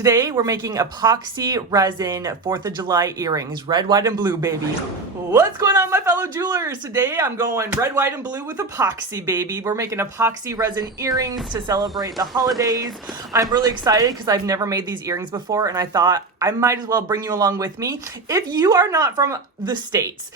Today we're making epoxy resin 4th of July earrings. Red, white, and blue, baby. What's going on, my fellow jewelers? Today I'm going red, white, and blue with epoxy, baby. We're making epoxy resin earrings to celebrate the holidays. I'm really excited because I've never made these earrings before, and I thought I might as well bring you along with me. If you are not from the States,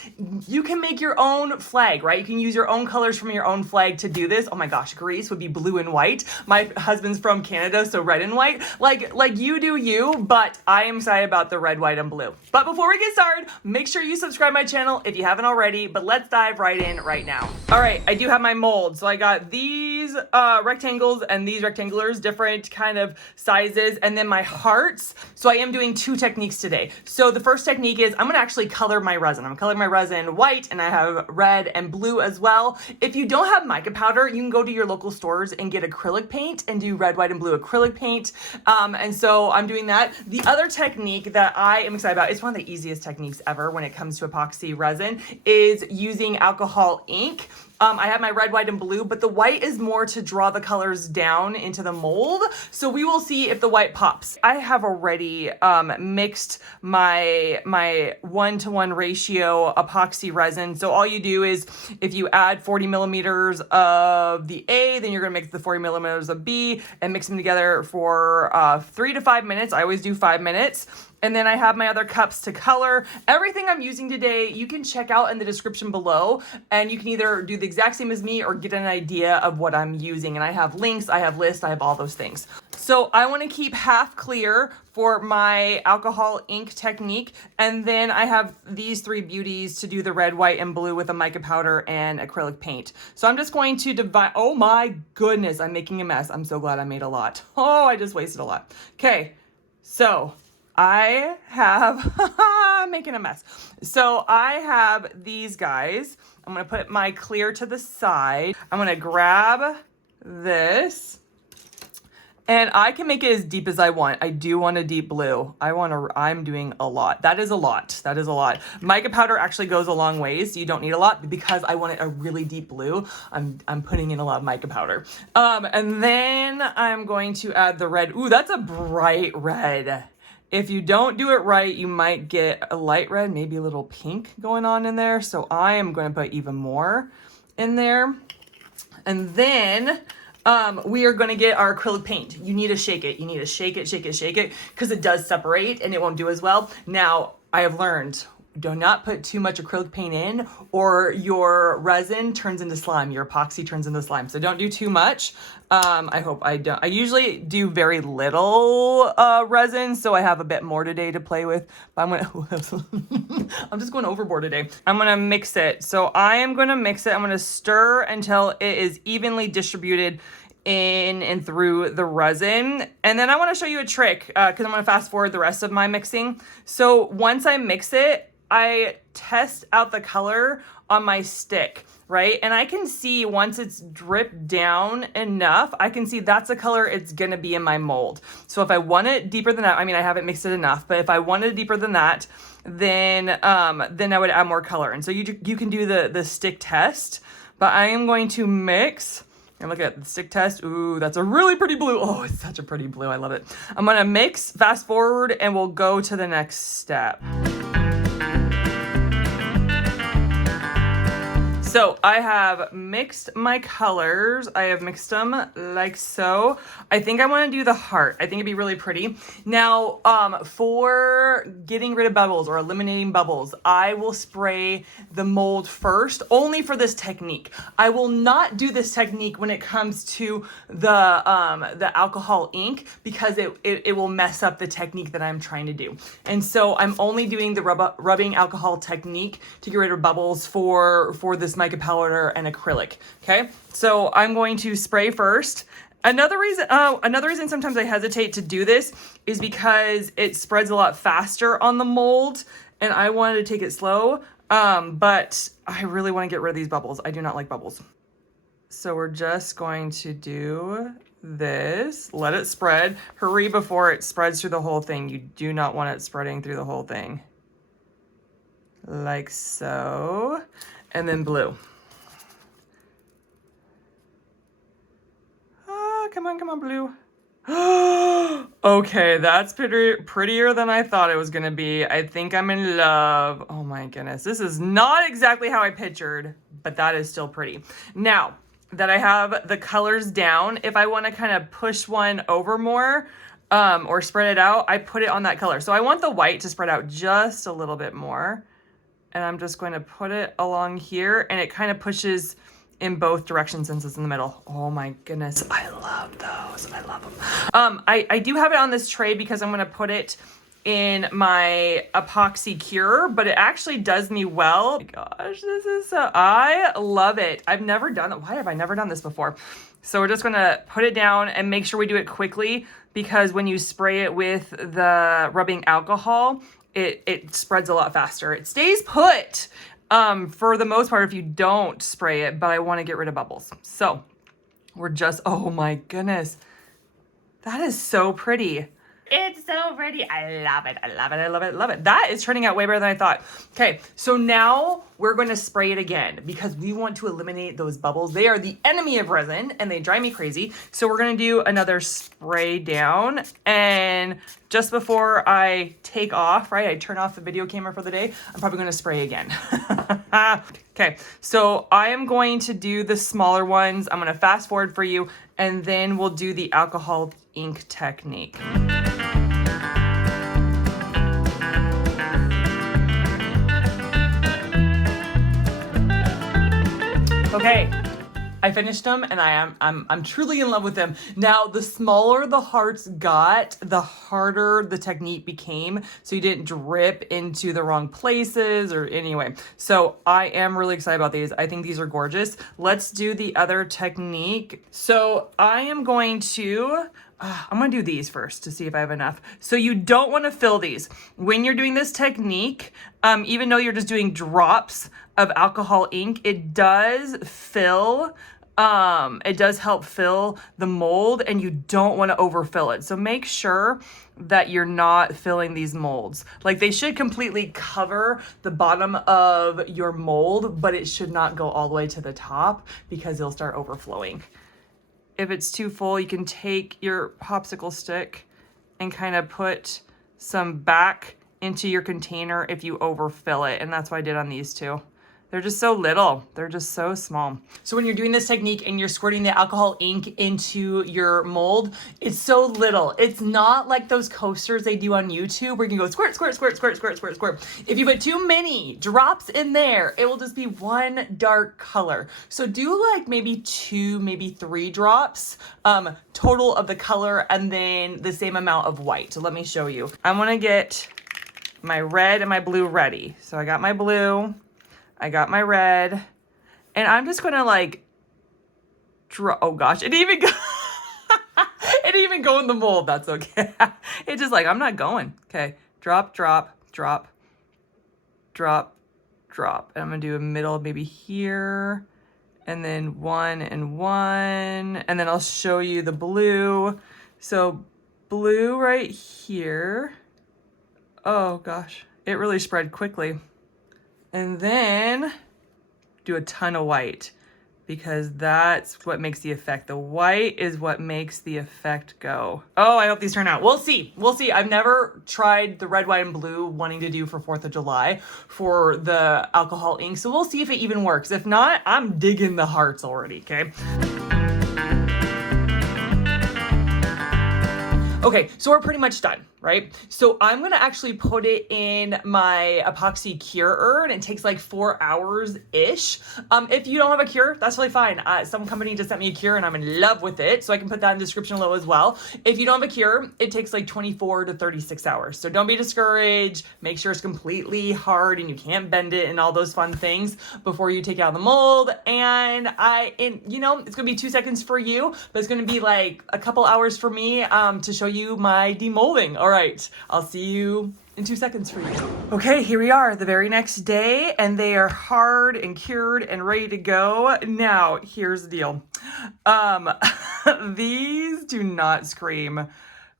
you can make your own flag, right? You can use your own colors from your own flag to do this. Oh my gosh, Greece would be blue and white. My husband's from Canada, so red and white. Like you do you, but I am excited about the red, white, and blue. But before we get started, make sure you subscribe my channel if you haven't already, but let's dive right in right now. All right, I do have my mold. So I got these rectangles and these rectangulars, different kind of sizes, and then my hearts. So I am doing two techniques today. So the first technique is I'm gonna actually color my resin. I'm coloring my resin white, and I have red and blue as well. If you don't have mica powder, you can go to your local stores and get acrylic paint and do red, white, and blue acrylic paint. And so I'm doing that. The other technique that I am excited about, it's one of the easiest techniques ever when it comes to epoxy resin, is using alcohol ink. I have my red, white, and blue, but the white is more to draw the colors down into the mold. So we will see if the white pops. I have already mixed my 1-to-1 ratio epoxy resin. So all you do is if you add 40 millimeters of the A, then you're gonna mix the 40 millimeters of B and mix them together for 3 to 5 minutes. I always do 5 minutes. And then I have my other cups to color. Everything I'm using today, you can check out in the description below, and you can either do the exact same as me or get an idea of what I'm using. And I have links, I have lists, I have all those things. So I wanna keep half clear for my alcohol ink technique. And then I have these three beauties to do the red, white, and blue with a mica powder and acrylic paint. So I'm just going to divide, oh my goodness, I'm making a mess. I'm so glad I made a lot. Oh, I just wasted a lot. Okay, so I have, making a mess. So I have these guys. I'm gonna put my clear to the side. I'm gonna grab this, and I can make it as deep as I want. I do want a deep blue. I'm doing a lot. That is a lot. That is a lot. Mica powder actually goes a long ways, so you don't need a lot. Because I want it a really deep blue, I'm putting in a lot of mica powder. And then I'm going to add the red. Ooh, that's a bright red. If you don't do it right, you might get a light red, maybe a little pink going on in there. So I am going to put even more in there. And then we are going to get our acrylic paint. You need to shake it. You need to shake it, shake it, shake it, because it does separate and it won't do as well. Now, I have learned, do not put too much acrylic paint in or your resin turns into slime. Your epoxy turns into slime. So don't do too much. I hope I don't. I usually do very little resin, so I have a bit more today to play with. But I'm just going overboard today. I'm going to mix it. So I am going to mix it. I'm going to stir until it is evenly distributed in and through the resin. And then I want to show you a trick because I'm going to fast forward the rest of my mixing. So once I mix it, I test out the color on my stick, right? And I can see once it's dripped down enough, I can see that's the color it's gonna be in my mold. So if I want it deeper than that, I mean, I haven't mixed it enough, but if I wanted it deeper than that, then I would add more color. And so you can do the stick test, but I am going to mix. And look at the stick test. Ooh, that's a really pretty blue. Oh, it's such a pretty blue. I love it. I'm gonna mix, fast forward, and we'll go to the next step. So I have mixed my colors. I have mixed them like so. I think I want to do the heart. I think it'd be really pretty. Now, for getting rid of bubbles or eliminating bubbles, I will spray the mold first, only for this technique. I will not do this technique when it comes to the alcohol ink because it will mess up the technique that I'm trying to do. And so I'm only doing the rubbing alcohol technique to get rid of bubbles for this mica powder and acrylic. Okay, so I'm going to spray first. Another reason sometimes I hesitate to do this is because it spreads a lot faster on the mold, and I wanted to take it slow. But I really want to get rid of these bubbles. I do not like bubbles. So we're just going to do this. Let it spread. Hurry before it spreads through the whole thing. You do not want it spreading through the whole thing. Like so. And then blue. Come on, blue. Okay, that's prettier than I thought it was gonna be. I think I'm in love. Oh my goodness. This is not exactly how I pictured, but that is still pretty. Now that I have the colors down, if I want to kind of push one over more, or spread it out, I put it on that color. So I want the white to spread out just a little bit more. And I'm just going to put it along here, and it kind of pushes in both directions since it's in the middle. Oh my goodness, I love those. I love them. I do have it on this tray because I'm gonna put it in my epoxy cure, but it actually does me well. Oh my gosh, this is so, I love it. I've never done it. Why have I never done this before? So we're just gonna put it down and make sure we do it quickly, because when you spray it with the rubbing alcohol, it spreads a lot faster. It stays put for the most part if you don't spray it, but I want to get rid of bubbles. So we're just, oh my goodness. That is so pretty. It's so pretty. I love it. I love it. I love it. I love it. That is turning out way better than I thought. Okay, so now we're going to spray it again because we want to eliminate those bubbles. They are the enemy of resin and they drive me crazy. So we're going to do another spray down. And just before I take off, right, I turn off the video camera for the day, I'm probably going to spray again. Okay, so I am going to do the smaller ones. I'm going to fast forward for you, and then we'll do the alcohol ink technique. Okay, I finished them and I'm truly in love with them. Now, the smaller the hearts got, the harder the technique became, so you didn't drip into the wrong places or anyway. So I am really excited about these. I think these are gorgeous. Let's do the other technique. So I am going to I'm gonna do these first to see if I have enough. So you don't want to fill these. When you're doing this technique, even though you're just doing drops of alcohol ink, it does fill, it does help fill the mold, and you don't want to overfill it. So make sure that you're not filling these molds. Like, they should completely cover the bottom of your mold, but it should not go all the way to the top because it'll start overflowing. If it's too full, you can take your popsicle stick and kind of put some back into your container if you overfill it. And that's what I did on these two. They're just so little. They're just so small. So when you're doing this technique and you're squirting the alcohol ink into your mold, it's so little. It's not like those coasters they do on YouTube where you can go squirt, squirt, squirt, squirt, squirt, squirt, squirt. If you put too many drops in there, it will just be one dark color. So do like maybe 2, maybe 3 drops total of the color, and then the same amount of white. So let me show you. I want to get my red and my blue ready. So I got my blue. I got my red, and I'm just gonna like oh gosh, it didn't even go in the mold. That's okay. It's just like, I'm not going. Okay, drop, drop, drop, drop, drop. And I'm gonna do a middle maybe here, and then 1 and 1, and then I'll show you the blue. So blue right here. Oh gosh, it really spread quickly. And then do a ton of white, because that's what makes the effect. The white is what makes the effect go. Oh, I hope these turn out. We'll see. We'll see. I've never tried the red, white, and blue wanting to do for 4th of July for the alcohol ink. So we'll see if it even works. If not, I'm digging the hearts already, okay? Okay, so we're pretty much done, right? So I'm gonna actually put it in my epoxy cure urn. It takes like 4 hours-ish. If you don't have a cure, that's really fine. Some company just sent me a cure and I'm in love with it, so I can put that in the description below as well. If you don't have a cure, it takes like 24 to 36 hours. So don't be discouraged. Make sure it's completely hard and you can't bend it and all those fun things before you take out the mold. And you know, it's gonna be 2 seconds for you, but it's gonna be like a couple hours for me to show you my demolding. All right, I'll see you in 2 seconds for you. Okay, here we are the very next day, and they are hard and cured and ready to go. Now, here's the deal. These do not scream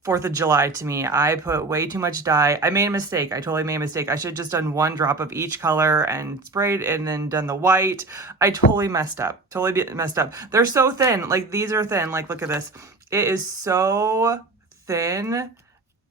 4th of July to me. I put way too much dye. I made a mistake. I totally made a mistake. I should have just done 1 drop of each color and sprayed and then done the white. I totally messed up. Totally messed up. They're so thin. Like, these are thin. Like, look at this. It is so thin.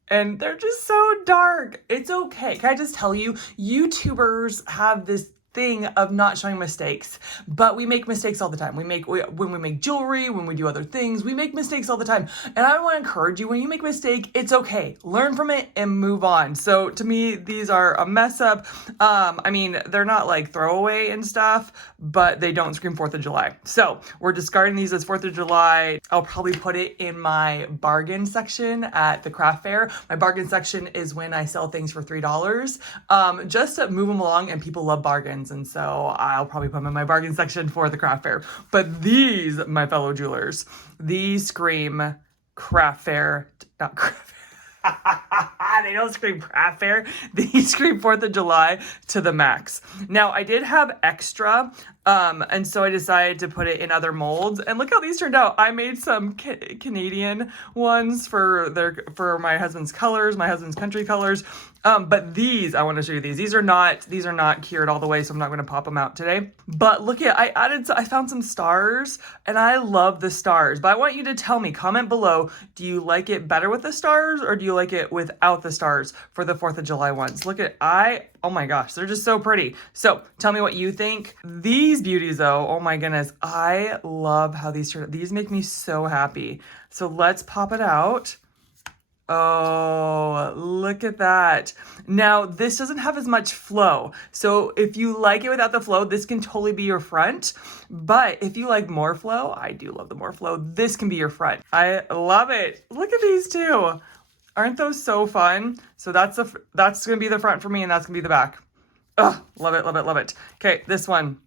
And they're just so dark. It's okay. Can I just tell you, YouTubers have this thing of not showing mistakes, but we make mistakes all the time. When we make jewelry, when we do other things, we make mistakes all the time. And I want to encourage you, when you make a mistake, it's okay. Learn from it and move on. So to me, these are a mess up. I mean, they're not like throwaway and stuff, but they don't scream 4th of July. So we're discarding these as 4th of July. I'll probably put it in my bargain section at the craft fair. My bargain section is when I sell things for $3, just to move them along, and people love bargains. And so I'll probably put them in my bargain section for the craft fair. But these, my fellow jewelers, these scream craft fair, not craft fair. They don't scream craft fair. These scream 4th of July to the max. Now, I did have extra, and so I decided to put it in other molds. And look how these turned out. I made some Canadian ones for my husband's colors, my husband's country colors. But these, I want to show you these. These are not cured all the way, so I'm not going to pop them out today. But look at, I found some stars, and I love the stars. But I want you to tell me, comment below, do you like it better with the stars, or do you like it without the stars for the 4th of July ones? Look at, oh my gosh, they're just so pretty. So tell me what you think. These beauties though, oh my goodness, I love how these turn out. These make me so happy. So let's pop it out. Oh, look at that. Now, this doesn't have as much flow. So if you like it without the flow, this can totally be your front. But if you like more flow, I do love the more flow, this can be your front. I love it. Look at these two. Aren't those so fun? So that's going to be the front for me, and that's going to be the back. Oh, love it, love it, love it. Okay, this one.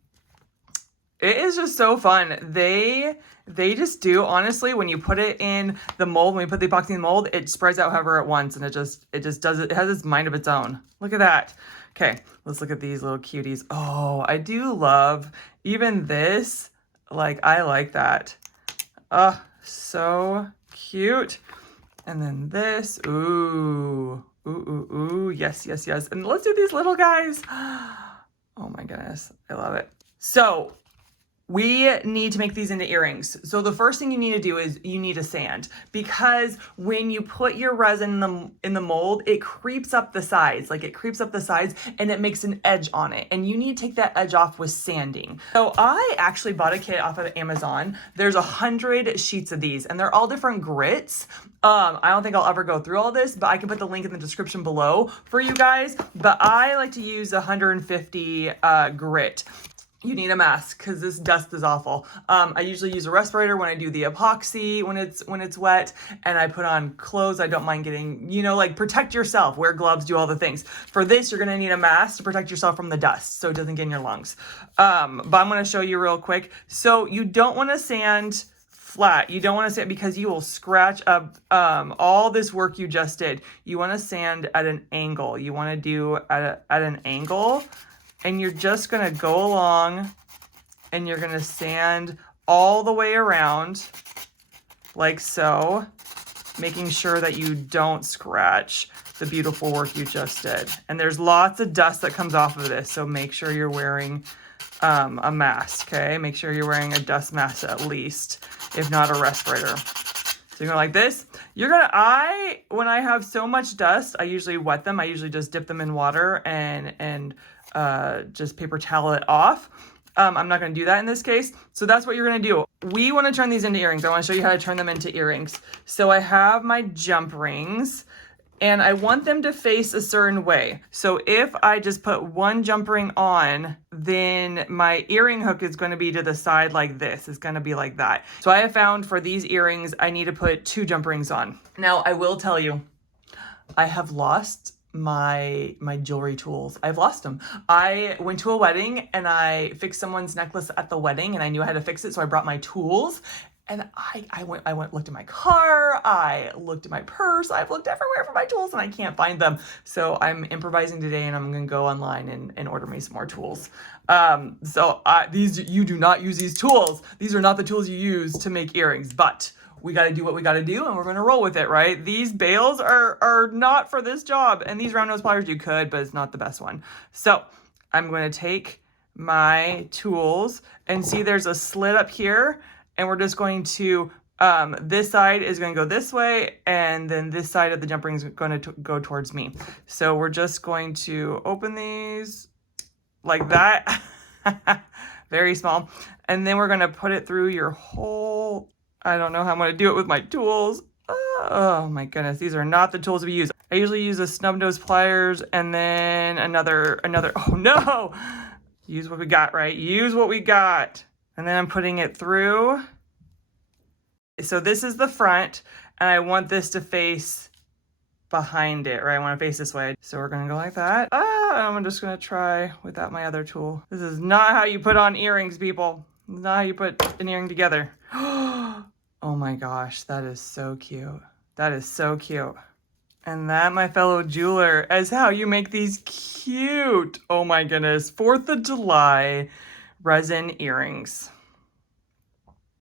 It is just so fun. They just do, honestly, when you put it in the mold, when we put the epoxy in the mold, it spreads out however at once, and it just does it. It has its mind of its own. Look at that. Okay, let's look at these little cuties. Oh, I do love even this. Like, I like that. Oh, so cute. And then this. Ooh, ooh, ooh, ooh. Yes, yes, yes. And let's do these little guys. Oh my goodness, I love it. So we need to make these into earrings. So the first thing you need to do is you need a sand, because when you put your resin in the mold, it creeps up the sides. Like, it creeps up the sides and it makes an edge on it. And you need to take that edge off with sanding. So I actually bought a kit off of Amazon. There's 100 sheets of these, and they're all different grits. I don't think I'll ever go through all this, but I can put the link in the description below for you guys. But I like to use 150 grit. You need a mask because this dust is awful. I usually use a respirator when I do the epoxy when it's wet, and I put on clothes. I don't mind getting, like, protect yourself, wear gloves, do all the things. For this, you're gonna need a mask to protect yourself from the dust so it doesn't get in your lungs. But I'm gonna show you real quick. So you don't want to sand flat. You don't want to sand, because you will scratch up all this work you just did. You want to sand at an angle. You want to do at an angle. And you're just going to go along, and you're going to sand all the way around like so, making sure that you don't scratch the beautiful work you just did. And there's lots of dust that comes off of this, so make sure you're wearing a mask, okay? Make sure you're wearing a dust mask at least, if not a respirator. So you're going like this. When I have so much dust, I usually wet them. I usually just dip them in water and just paper towel it off. I'm not going to do that in this case. So that's what you're going to do. We want to turn these into earrings. I want to show you how to turn them into earrings. So I have my jump rings, and I want them to face a certain way. So if I just put one jump ring on, then my earring hook is going to be to the side like this. It's going to be like that. So I have found for these earrings, I need to put 2 jump rings on. Now, I will tell you, I have lost my jewelry tools. I've lost them. I went to a wedding and I fixed someone's necklace at the wedding, and I knew how to fix it, so I brought my tools. And I looked at my car, I looked at my purse, I've looked everywhere for my tools, and I can't find them. So I'm improvising today, and I'm gonna go online and order me some more tools. You do not use these tools. These are not the tools you use to make earrings, but we got to do what we got to do, and we're going to roll with it, right? These bails are not for this job, and these round nose pliers you could, but it's not the best one. So I'm going to take my tools and see there's a slit up here, and we're just going to, this side is going to go this way, and then this side of the jump ring is going to go towards me. So we're just going to open these like that. Very small. And then we're going to put it through your whole, I don't know how I'm going to do it with my tools. Oh my goodness, these are not the tools we use. I usually use a snub nose pliers and then another, oh no! Use what we got, right? Use what we got. And then I'm putting it through. So this is the front, and I want this to face behind it, right? I want to face this way. So we're gonna go like that. I'm just gonna try without my other tool. This is not how you put on earrings, people. This is not how you put an earring together. Oh my gosh, that is so cute. That is so cute. And that, my fellow jeweler, is how you make these cute, oh my goodness, 4th of July resin earrings.